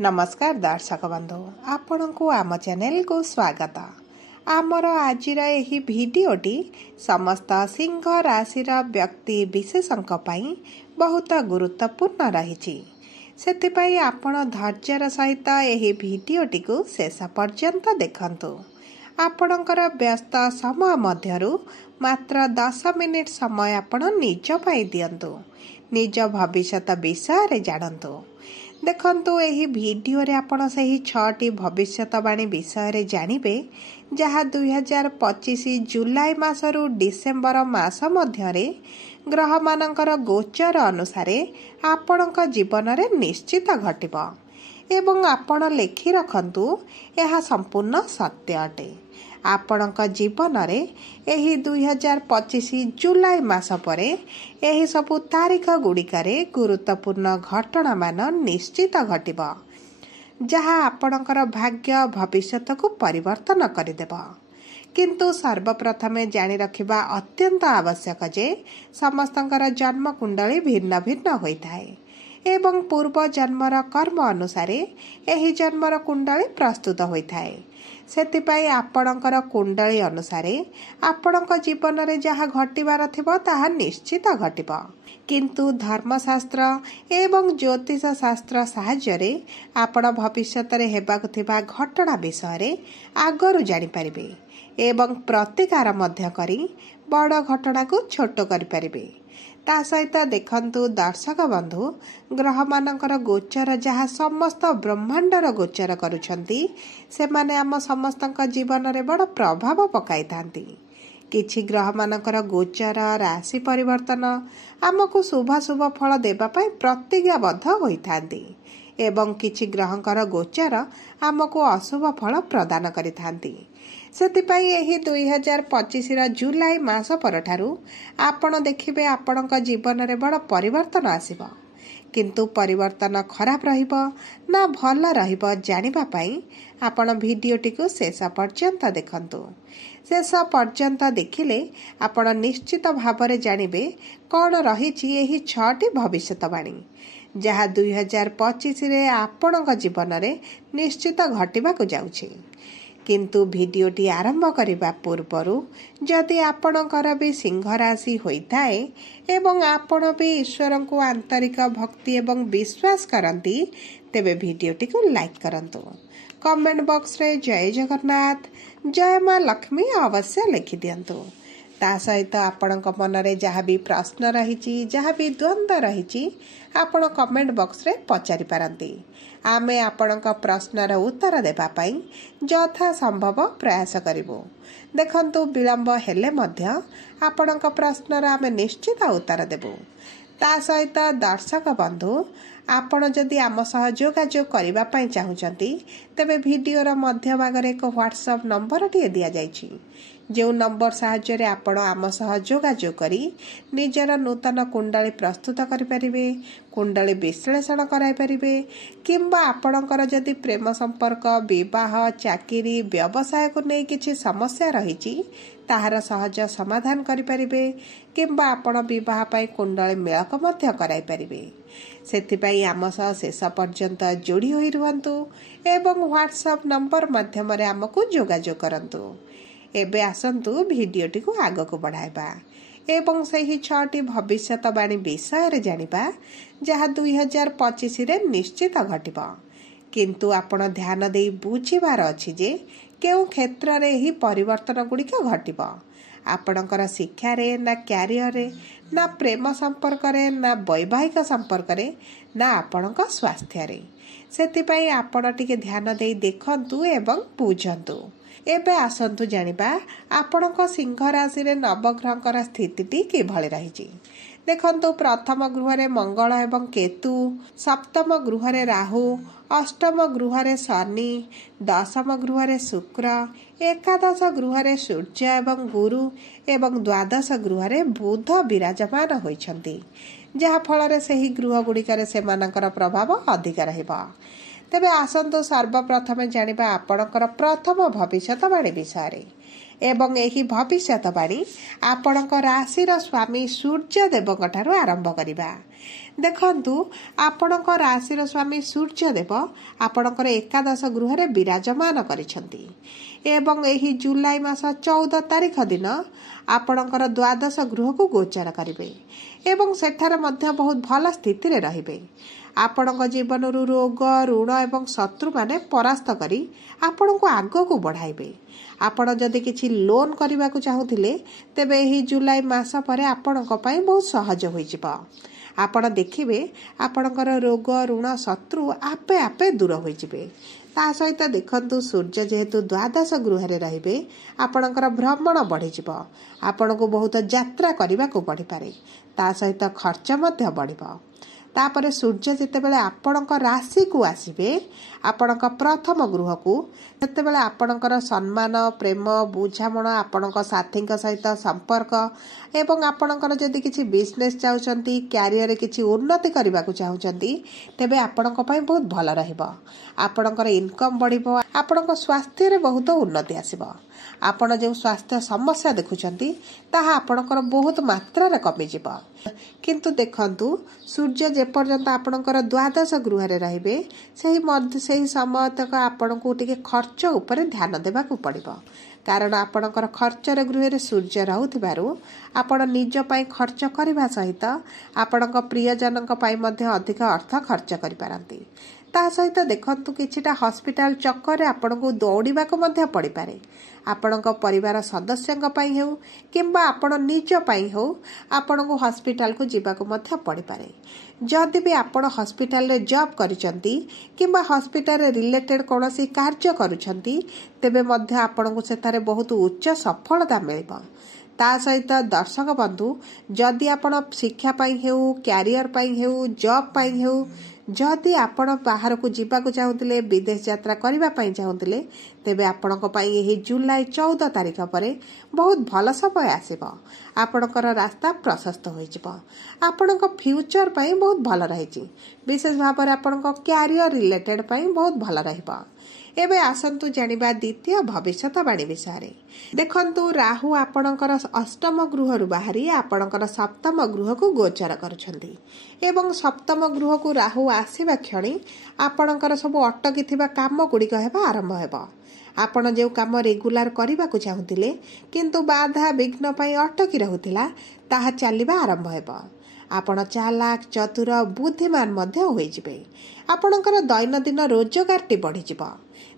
नमस्कार दर्शक बंधु आपण को आम चैनल को स्वागत। आमर आज भिडियोटी समस्त सिंह राशि व्यक्ति विशेषों बहुत गुरुत्वपूर्ण रही। से आपण धैर्यर सहित यह भिडियोटी को शेष पर्यंत देखंतु। आपणकर व्यस्त समय मध्यरु मात्र 10 मिनिट समय आपण निज पाई दियंतु। निज भविष्य विषय रे जानंतु। देखंतु एही भिडियो रे आपण सही 6टी भविष्यवाणी विषय रे जानिबे जहा 2025 जुलाई मासरु डिसेंबर मास मध्यरे ग्रह मानकर गोचर अनुसारे आपणक जीवन रे निश्चित घटिबो एवं आपण लेखि रखंतु एहा संपूर्ण सत्य अटे। आपणक जीवन रे एही 2025 जुलाई मास परे एही सबु तारीख गुड़िकारे गुरुत्वपूर्ण घटना मान निश्चित घटिबो जहा आपणकर भाग्य भविष्यत को परिवर्तन करिदेबो। किंतु सर्वप्रथमे जानि रखिबा अत्यंत आवश्यक जे समस्तंकर जन्म कुंडली भिन्न भिन्न होइथाए एवं पूर्व जन्मर कर्म अनुसारे एही जन्मर कुंडली प्रस्तुत होइथाए। सेतिपाई आपणकर कुंडली अनुसारे आपणक जीवन रे जहा घटिबार थिबो ताहा निश्चित घटिबो। किंतु धर्मशास्त्र एवं ज्योतिष शास्त्र सहाय्य रे आपण भविष्यत रे हेबाकु थिबा घटना विषय रे आगरु जानि परिबे एवं प्रतिकार मध्य करी बड़ घटना को छोट करि परिबे। ता सहित देखंतु दर्शक बंधु ग्रह मानकर गोचर जहा समस्त ब्रह्मांडर गोचर करुछंती से माने आम समस्तक जीवन रे बड़ प्रभाव पकाई थांती। किछि ग्रह मानकर गोचर राशि परिवर्तन आमको शुभ शुभ फल देबा पई प्रतिज्ञाबद्ध होइथांती एवं किछि ग्रहंकर गोचर आमको अशुभ फल प्रदान करिथांती। सेतिपाई एही 2025 जुलाई मास परठारु आपण देखिबे आपणक जीवन रे बड़ परिवर्तन आसीबो। किंतु परिवर्तन खराब रहिबो ना भल रहिबो जानिबा पई आपण भिडियोटी को शेष पर्यंत देखंतु। शेष पर्यंत देखिले आपण निश्चित भाबरे जानिबे कोन रहिछि एही 6टी भविष्यवाणी जहा 2025 रे आपणक जीवन रे निश्चित घटिबा को जाउछि। किंतु भिडियोटी आरंभ करिबा पूर्वरु जदि आपणकर भी सिंह राशि होइथाए एवं आपण भी ईश्वर को आंतरिक भक्ति एवं विश्वास करंती तेबे भिडियोटी को लाइक करंतु। कमेंट बॉक्स रे जय जगन्नाथ जय मां लक्ष्मी अवश्य लिखि दियंतु। ता सहित आपणक मन रे जहा भी प्रश्न रहिछि जहा भी द्वंद्व रहिछि आपण कमेंट बॉक्स रे पचारि पारंती। आमे आपणक प्रश्नर उत्तर देबा पई यथा संभव प्रयास करिवो। देखंतु विलंब हेले मध्य आपणक प्रश्नर आमे निश्चित उत्तर देबो। ता सहित दर्शक बंधु आपण जदि आम सह जोगाजोग करिबा पई चाहुचंती तबे भिडियोर मध्य भागरे एक व्हाट्सएप नंबर टिए दिया जाइछि जो नंबर साहाय्य रे आपण आम सह जोगाजोग करी निजर नूतन कुंडली प्रस्तुत करि परिबे कुंडली विश्लेषण कराई परिबे किंबा आपणकर जदि प्रेम संपर्क विवाह चाकरी व्यवसाय को नै किछि समस्या रहिछि ताहार सहज समाधान करि परिबे किंबा आपण विवाह पई कुंडली मेलक मध्य कराई परिबे। सेथिपाई आम सह शेष पर्यंत जोड़ी होई रुहंतु एवं व्हाट्सएप नंबर माध्यम रे हमकु जोगाजोग करंतु। एबे आसंतु भिडियोटी को आग को बढ़ाइबा एवं सही 6टी भविष्यवाणी विषय रे जानिबा जहा 2025 रे निश्चित घटिबो। किंतु आपण ध्यान देई बुझिबार अछि जे केउ क्षेत्र रे ही परिवर्तन गुड़िक घटिबो। आपणकर शिक्षा रे ना कैरियर रे ना प्रेम संपर्क रे ना वैवाहिक संपर्क रे ना आपणक स्वास्थ्य रे। सेतिपाई आपण टिके ध्यान देई देखंतु एवं बुझंतु। एबे आसंतु जानिबा आपणक सिंह राशि रे नवग्रहकर स्थितिटी किभଳି रहिछि। देखंतु प्रथम गृह रे मंगल एवं केतु, सप्तम गृह रे राहु, अष्टम गृह रे शनि, दशम गृह रे शुक्र, एकादश गृह रे सूर्य एवं गुरु एवं द्वादश गृह रे बुध विराजमान होइछंती जहा फल रे सही गृह गुड़िकर सेमानकर प्रभाव अधिक रहइबा। तेबे आसंतु सर्वप्रथमे जानिबा आपणकर प्रथम भविष्यवाणी विषय रे। एवं एही भविष्यवाणी आपणक राशि स्वामी सूर्यदेव ठारू आरंभ करिबा। देखंतु आपणक राशि स्वामी सूर्यदेव आपणकर एकादश गृह विराजमान करिसंती एवं एही जुलाई मास 14 तारिख दिन आपणकर द्वादश गृह को गोचर करिवे एवं सेठार मध्य बहुत भल स्थिति रे रहिबे। आपणक जीवन रोग ऋण एवं शत्रु माने परास्त करी आपण को आग को बढ़ाइबे। आपण जदि किछि लोन करबा को चाहुथिले तेबे एही जुलाई मास परे आपणक पई बहुत सहज होई जिवो। आपण देखिबे आपणकर रोग ऋण शत्रु आपे आपे दूर होई जिवे। ता सहित देखंतु सूर्य जेहेतु द्वादश गृह रे रहिबे आपणकर भ्रमण बढ़ी जिवो। आपण को बहुत यात्रा करबा को पड़ी पारे। ता सहित खर्च मध्य बढ़िबो। तापरे सूर्य जितेबेले आपणक राशि को आसीबे आपणक प्रथम गृह को सेतेबेले आपणकर सम्मान प्रेम बुझामण आपणक साथी सहित संपर्क एवं आपणकर जदि किछि बिजनेस चाहउचंती कैरियर किछि उन्नति करबा को चाहउचंती तेबे आपणक पई बहुत भल रहइबो। आपणकर इनकम बढ़िबो। आपणक स्वास्थ्य रे बहुत उन्नति आसीबो। आपण जो स्वास्थ्य समस्या देखुचंती ताहा आपणकर बहुत मात्रा रे कमी जिवो। किंतु देखंतु सूर्य जे पर्यंत आपणकर द्वादश गृह रे रहिबे सही समय तक आपण को टिके खर्च ऊपर ध्यान देबा को पड़िबो। कारण आपणकर खर्च रे गृह रे सूर्य रहउथिबारु आपण निज पई खर्च करबा सहित आपणक प्रियजनक पई मध्ये अधिक अर्थ खर्च करि पारंती। ता सहित देखंतु किछिटा हॉस्पिटल चक्कर आपण को दौड़ीबा को मध्य पड़ी पारे। आपणक परिवार सदस्यंक पई हेउ किंबा आपण निज पई हो आपण को हॉस्पिटल को जीवा को मध्य पड़ी पारे। जदि भी आपण हॉस्पिटल रे जॉब करिसंती किंबा हॉस्पिटल रे रिलेटेड कोनोसी कार्य करूछंती तेबे मध्य आपण को सेतारे बहुत उच्च सफलता मिलिबो। ता सहित दर्शक बंधु जदि आपण शिक्षा पई हेउ कैरियर पई हेउ जॉब पई हेउ जदि आपण बाहर को जीवा को चाहुतिले विदेश यात्रा करबा पई चाहुतिले तेबे आपणक पई एही जुलाई 14 तारिख परे बहुत भल समय आसीबो। आपणकर रास्ता प्रशस्त होई जिवो। आपणक फ्यूचर पई बहुत भल रहिछि। विशेष भाव रे आपणक कैरियर रिलेटेड पई बहुत भल रहिबो। एबे आसंतु जानिबा द्वितीय भविष्यवाणी विषय। देखंतु राहु आपणकर अष्टम गृह रु बाहरी आपणकर सप्तम गृह को गोचर करूछंती एवं सप्तम गृह को राहु आसीबा क्षणी आपणकर सब अटकी थिबा काम गुड़िक हेबा आरंभ हेबो। आपण जे काम रेगुलर करबा को चाहुतिले किंतु बाधा विघ्न पई अटकी रहुतिला ताहा चलिबा आरंभ हेबो। आपण चालाक चतुर बुद्धिमान मध्य होई जिवे। आपणकर दैनंदिन रोजगारटी बढ़ी जिवो।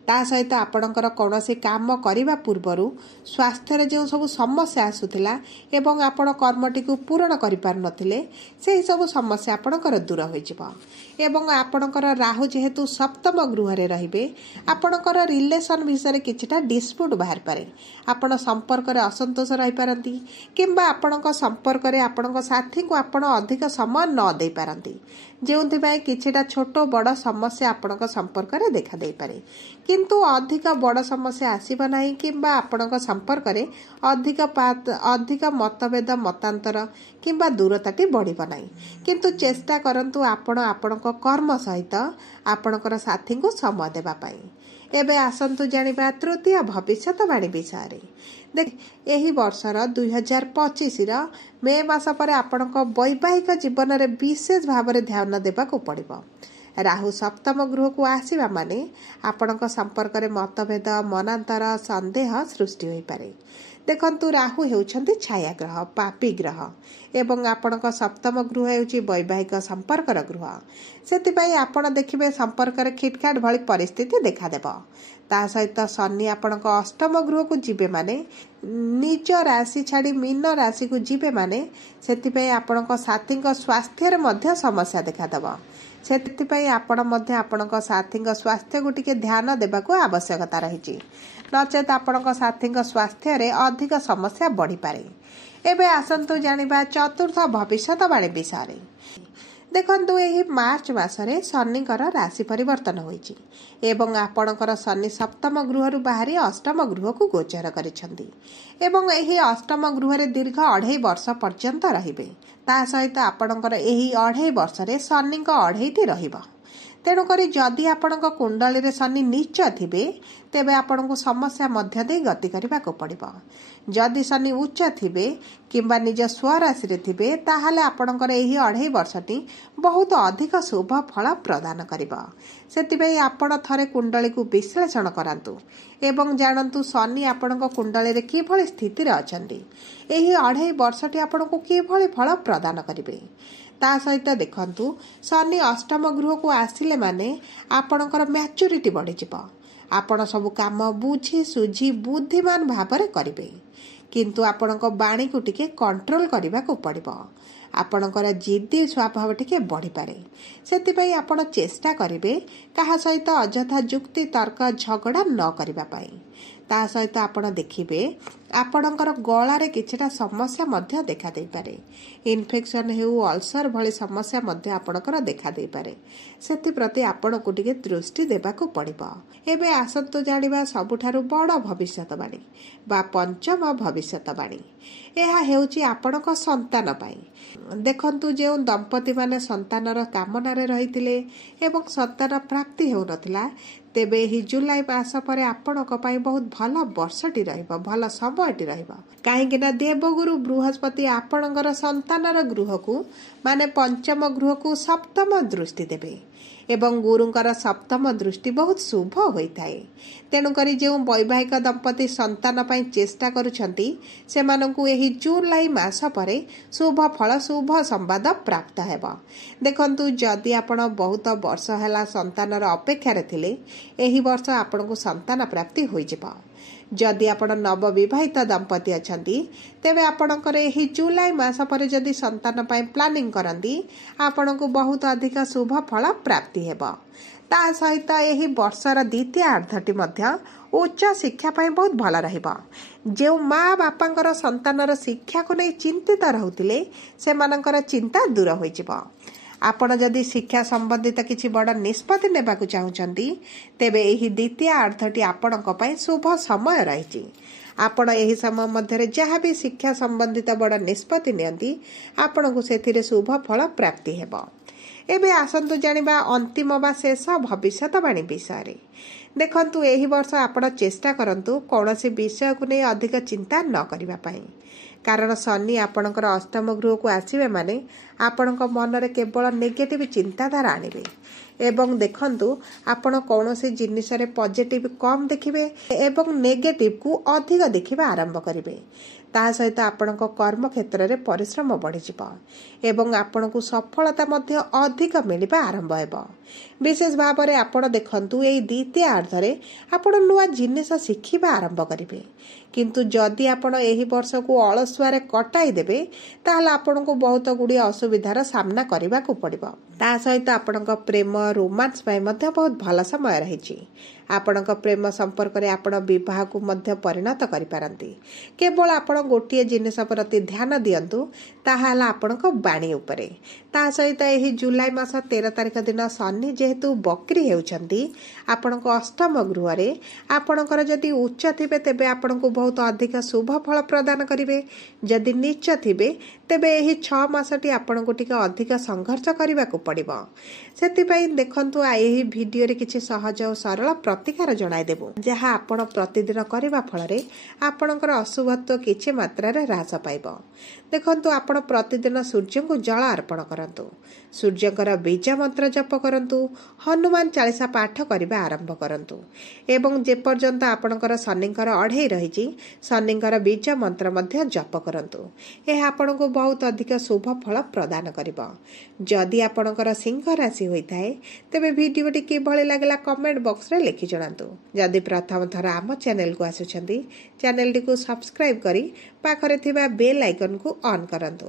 ता सहित आपणकर कौनसी काम करिबा पूर्वरु स्वास्थ्य रे जो सब समस्या आसुथिला एवं आपण कर्मटी को पूर्ण करि पार नथिले सेही सब समस्या आपणकर दूर होई जिवो। एवं आपणकर राहु जेहेतु सप्तम गृह रे रहिबे आपणकर रिलेशन विषय किछिटा डिस्प्यूट बाहर पारे। आपण संपर्क रे असंतोष रहि पारंती किंबा आपणक संपर्क रे आपणक साथी को आपण अधिक समय न दे पारंती जेउथि पय किछिटा छोट बड़ समस्या आपणक संपर्क रे देखा दे पारे। किंतु अधिक बड़ समस्या आसीबा नाही किंबा आपणक संपर्क रे अधिक मतभेद मतांतर किंबा दूरताटी बढ़िबो नाही। किंतु चेष्टा करंतु आपण आपणक कर्म सहित आपणकर साथी को समय देबा पाई। एबे आसंतु जानिबा तृतीय भविष्यवाणी विषय। देख एही वर्षर 2025 रा मे मास परे आपणक वैवाहिक जीवन रे विशेष भाव रे ध्यान देबा को पड़िबो। राहु सप्तम गृह को आसीबा माने आपणक संपर्क रे मतभेद मनांतर संदेह सृष्टि होई पारे। देखंतु राहु हेउछंती छाया ग्रह पापी ग्रह एवं आपणक सप्तम गृह हेउची वैवाहिक संपर्कर गृह। सेति पई आपण देखिबे संपर्क रे खिटखाट भली परिस्थिति देखा देबो। ता सहित शनि आपणक अष्टम गृह को जीवे माने निज राशि छाड़ी मीन राशि को जीवे माने सेति पई आपणक साथीक स्वास्थ्य रे मध्य समस्या देखा देबो। सेति आपण मध्य आपणक साथीक स्वास्थ्य को टिके ध्यान देबा को आवश्यकता रहिछि। नचेत आपणक साथीक स्वास्थ्य रे अधिक समस्या बढ़ी पारे। एबे आसंतु जानिबा चतुर्थ भविष्यवाणी विषय। देखंतु एही मार्च मासरे शनिकर राशि परिवर्तन होईछि एवं आपणकर शनि सप्तम गृह रु बाहरी अष्टम गृह को गोचर करिसंती एवं एही अष्टम गृह रे दीर्घ 2.5 वर्ष पर्यंत रहिबे। ता सहित आपणकर एही 2.5 वर्ष रे शनिक 2.5टी रहिबो। तेणुकरी जदि आपणक कुंडली शनि नीच थिबे तेबे आपणको समस्या मध्य दे गति करबाको पड़िबो। जदि शनि उच्च थिबे किंबा निज स्वराशि रे थिबे ताहाले आपणकर एही 2.5 वर्षटी बहुत अधिक शुभ फल प्रदान करिबो। सेतिबे आपण थरे कुंडली को विश्लेषण करंतु एवं जानंतु शनि आपणक कुंडली रे किभଳି स्थिति रे अछंती। एही 2.5 वर्षटी आपणको किभଳି फल प्रदान करिवे ता सहित देखंतु शनि अष्टम गृह को आसिले माने आपणकर मैच्योरिटी बढ़ी जिवो। आपण सब काम बुझी सुझी बुद्धिमान भाବରେ करिवे किंतु आपणक बाणी को टिके कंट्रोल करबा को पड़िबो। आपणकर जिद्दी स्वभाव टिके बढ़ी पारे सेतिपई आपण चेष्टा करिवे कहा सहित अजथा जुक्ति तर्क झगड़ा न करबा पई। ता सहित आपण देखिबे आपणकर गळारे किछटा समस्या मध्य देखा दे पारे। इन्फेक्शन हेउ अल्सर भली समस्या मध्य आपणकर देखा दे पारे। सेति प्रति आपण को टिके दृष्टि देबा को पड़िबो। एबे आसंतो जानिबा सबुठारु बड़ भविष्यतवाणी बा पंचम भविष्यतवाणी। एहा हेउची आपणक संतान पाई। देखंतु जे दंपति माने संतानर कामनारे रहितिले एवं संतान प्राप्ति हेउ नथिला तेबे ही जुलाई मास परे आपणक पाई बहुत भल वर्षटी रहिबो भल समयटी रहिबो। काहेकि ना देवगुरु बृहस्पति आपणकर संतानर गृह को माने पंचम गृह को सप्तम दृष्टि देबे एवं गुरुंकर सप्तम दृष्टि बहुत शुभ होइथाए। तेणुकरी जो वैवाहिक दंपति संतान पाई चेष्टा करुछंती सेमानंकु एही जुलाई मास परे शुभ फल शुभ संवाद प्राप्त हेबो। देखंतु जदि आपण बहुत वर्ष हैला संतानर अपेक्षा रे थिले एही वर्ष आपनकु संतान प्राप्ति होई जिवो। जदि आपण नव विवाहित दंपति अछंती तेबे आपणकर एही जुलाई मास परे जदि संतान पाई प्लानिंग करंती आपणकु बहुत अधिक शुभ फल प्राप्ति हेबो। ता सहित एही वर्षर द्वितीय अर्धटी मध्य उच्च शिक्षा पाई बहुत भल रहिबो। जो माँ बापांकर संतानर शिक्षा को नहीं चिंतित रहुतिले सेमानकर चिंता दूर होई जिवो। आपण जदि शिक्षा संबंधित किछि बड़ निष्पत्ति नेबाकु चाहुचंती तेबे एही द्वितीय अर्थटी आपणक पई शुभ समय रहिछि। आपण एही समय मध्यरे जहाँ भी शिक्षा संबंधित बड़ निष्पत्ति नियंती आपणकु सेथिरे शुभ फल प्राप्ति हेबो। एबे आसंतु जानिबा अंतिम बा शेष भविष्यतवाणी विषय। देखंतु एही वर्ष आपण चेष्टा करंतु कौनसी विषय को नहीं अधिक चिंता न करिबा पई कारण शनि आपणकर अष्टम गृह को आसीबे माने आपणक मनरे केवल नेगेटिव चिंताधारा आनिबे एवं देखंतु आपण कौनसी जिनिस रे पॉजिटिव कम देखिबे एवं नेगेटिव को अधिक देखिबा आरंभ करिवे। ता सहित आपणक कर्म क्षेत्र रे परिश्रम बढ़ी जिवो एवं आपणकु सफलता मध्य अधिक मिलिबा आरंभ हेबो। विशेष भाव में आपण देखंतु एई द्वितीय अर्धरे आपण नुआ जिनिस शिखिबा आरंभ करिवे किंतु जदि आपण एही वर्ष को अलसुआरे कटाई देबे ताहले आपणकु बहुत गुडी असुविधार सामना करबा को पड़िबो। ता सहित आपणक प्रेम रोमांस पाई मध्य बहुत भल समय रहिछि। आपणक प्रेम संपर्क रे आपण विवाह को मध्य परिणत करि पारंती। केवल आपण गोटिए जिनिस प्रति ध्यान दियंतु ताहाला आपणक बाणी उपरे। ता सहित एही जुलाई मास 13 तारिख दिन शनि जेहेतु बक्री हेउछंती आपणक अष्टम गृह रे आपणकर जदि उच्च थिबे तेबे आपणकु बहुत अधिक शुभ फल प्रदान करिवे। जदि नीच थिबे तेबे एही 6 मासटी आपणकु टिके अधिक संघर्ष करबा को पड़िबो। सेति पई देखंतु एही वीडियो रे किछि सहज और सरल प्रतिकार जणाई देबो जहा आपण प्रतिदिन करबा फल रे आपणकर अशुभत्व किछि मात्रा रे ह्रास पाइबो। देखंतु आपण प्रतिदिन सूर्य को जल अर्पण करंतु सूर्यकर बीज मंत्र जप करंतु हनुमान चालीसा पाठ करबा आरंभ करंतु एवं जे पर्यंत आपणकर शनिकर अढेई रहिछि शनिकर बीज मंत्र मध्य जप करंतु। एहा आपणको बहुत अधिक शुभ फल प्रदान करिबो। जदि आपणकर सिंह राशि होइताए तेबे वीडियोटी किभଳି लागला कमेंट बॉक्स रे लिखि जणांतु। जदि प्रथम थर आम चैनल को आसुछंती चैनल टी को सब्सक्राइब करी पाखरे थिबा बेल आइकन को ऑन करंतु।